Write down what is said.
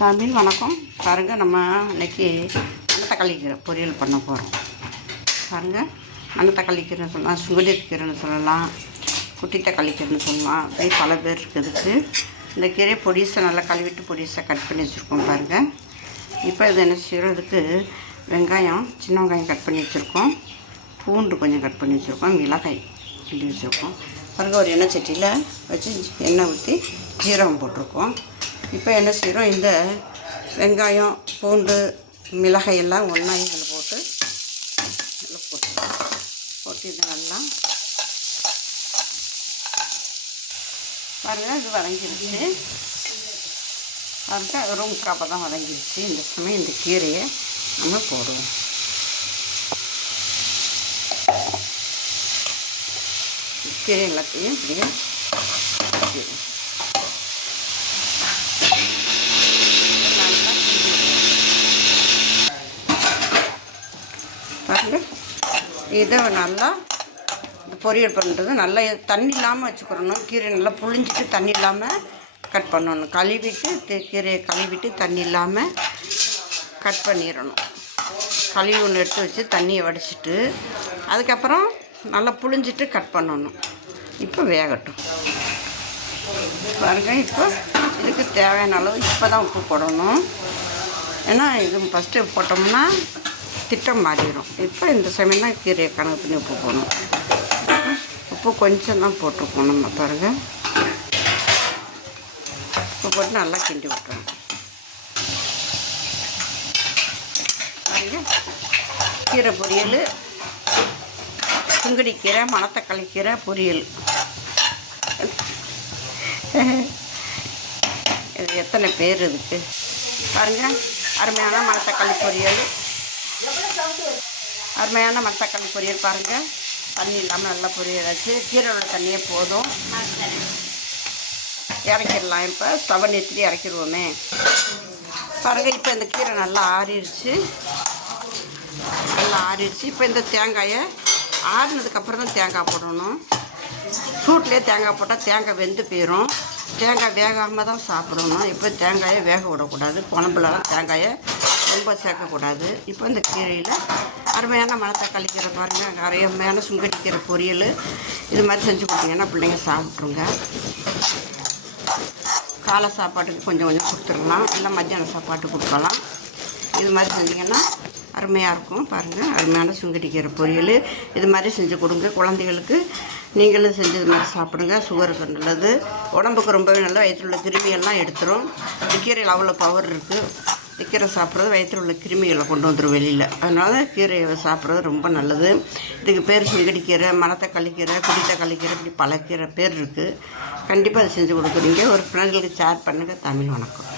தமிழ் வணக்கம். பாருங்கள் நம்ம இன்றைக்கி மணத்தக்காளி கீரை பொரியல் பண்ண போகிறோம் பாருங்கள் மணத்தக்காளி கீரைன்னு சொல்லலாம் சுங்கடி கீரைன்னு சொல்லலாம் குட்டி தக்காளி கீரைன்னு சொல்லலாம். அப்படியே பல பேர் இருக்குதுக்கு இந்த கீரை பொடிசை நல்லா கழுவிட்டு பொடிசை கட் பண்ணி வச்சுருக்கோம் பாருங்கள் இப்போ இது என்ன செய்கிறதுக்கு வெங்காயம் சின்ன வெங்காயம் கட் பண்ணி வச்சுருக்கோம். பூண்டு கொஞ்சம் கட் பண்ணி வச்சுருக்கோம். மிளகாய் கிண்டி வச்சுருக்கோம். பாருங்க ஒரு எண்ணெய் சட்டியில் வச்சு எண்ணெய் ஊற்றி ஜீரகம் போட்டிருக்கோம். இப்போ என்ன செய்கிறோம்? இந்த வெங்காயம் பூண்டு மிளகாய் எல்லாம் ஒன்றா இதில் போட்டு இதில் போட்டு போட்டு இது நல்லா பாருங்கள் இது வதங்கிருச்சு. பாருங்க ரூம் முக்காப்பா தான் வதங்கிருச்சு. இந்த சமயம் இந்த கீரையை நம்ம போடுவோம். கீரை எல்லாத்தையும் இப்படியே போட்டுருவோம். நல்லா கிண்டி விட்டுருவோம். பாருங்க இதை நல்லா இந்த பொரியல் பண்ணுறது நல்லா தண்ணி இல்லாமல் வச்சுக்கிறணும் கீரை நல்லா புழிஞ்சிட்டு தண்ணி இல்லாமல் கட் பண்ணணும். கழுவிட்டு கீரையை கழுவிட்டு தண்ணி இல்லாமல் கட் பண்ணிடணும். கழுவி ஒன்று எடுத்து வச்சு தண்ணியை வடிச்சிட்டு அதுக்கப்புறம் நல்லா புழிஞ்சிட்டு கட் பண்ணணும். இப்போ வேகட்டும். பாருங்கள் இப்போ இதுக்கு தேவையான அளவு இப்போ தான் உப்பு போடணும். ஏன்னா இது ஃபஸ்ட்டு போட்டோம்னா திட்டம் மாறிடும். இப்போ இந்த சமயம் தான் கீரையை கணக்கு பண்ணி உப்பு போகணும் உப்பு கொஞ்சம் தான் போட்டிருக்கோம் நம்ம பாருங்கள் உப்பு போட்டு நல்லா கிண்டி விட்டுறோம் பாருங்க. கீரை பொரியல் சுங்குடி கீரை மணத்தக்காளி கீரை பொரியல். இது எத்தனை பேர் இதுக்கு? பாருங்கள் அருமையான மணத்தக்காளி பொரியல். அருமையான மணத்தக்காளி பொரியல் பாருங்க. தண்ணி இல்லாமல் நல்லா பொரியல் கீரோட தண்ணியே போதும். இறக்கிடலாம் இப்போ. ஸ்டவ் நிறுத்தி இறக்கிடுவோமே. பாருங்க இப்போ இந்த கீரை நல்லா ஆறிடுச்சு. நல்லா ஆறிடுச்சு. இப்போ இந்த தேங்காயை ஆறினதுக்கப்புறம் தான் தேங்காய் போடணும். சூட்லேயே தேங்காய் போட்டால் தேங்காய் வெந்து போயிடும் தேங்காய் வேகாமல் தான் சாப்பிடணும். இப்போ தேங்காயை வேக விடக்கூடாது. குழம்புலலாம் தேங்காயை ரொம்ப சேர்க்கக்கூடாது. இப்போ இந்த கீரையில் அருமையான மணத்தக்காளி கீரை பாருங்கள் அருமையான சுங்கடி கீரை பொரியல். இது மாதிரி செஞ்சு கொடுத்தீங்கன்னா பிள்ளைங்க சாப்பிட்ருங்க காலை சாப்பாட்டுக்கு கொஞ்சம் கொஞ்சம் கொடுத்துடலாம். இல்லை மத்தியான சாப்பாட்டுக்கு கொடுக்கலாம். இது மாதிரி செஞ்சிங்கன்னா அருமையாக இருக்கும். பாருங்கள் அருமையான சுங்கடிக்கிற பொரியல். இது மாதிரி செஞ்சு கொடுங்க. குழந்தைகளுக்கு நீங்களும் செஞ்சு இது மாதிரி சாப்பிடுங்க. சுகருக்கு நல்லது. உடம்புக்கு ரொம்பவே நல்ல வயிற்றில் உள்ள கிருமியெல்லாம் எடுத்துரும். இந்த கீரையில் அவ்வளோ பவர் இருக்குது கீரை சாப்பிட்றது வயிற்றில் உள்ள கிருமிகளை கொண்டு வந்துடும் வெளியில். அதனால கீரையை சாப்பிட்றது ரொம்ப நல்லது. இதுக்கு பேர் சுங்கடிக்கீரை மரத்தை கழிக்கீரை குடித்த கழிக்கீரை இப்படி பல கீரை பேர் இருக்குது கண்டிப்பாக அதை செஞ்சு கொடுக்குறீங்க. ஒரு ஃப்ரெண்டுகளுக்கு ஷேர் பண்ணுங்கள் தமிழ் வணக்கம்.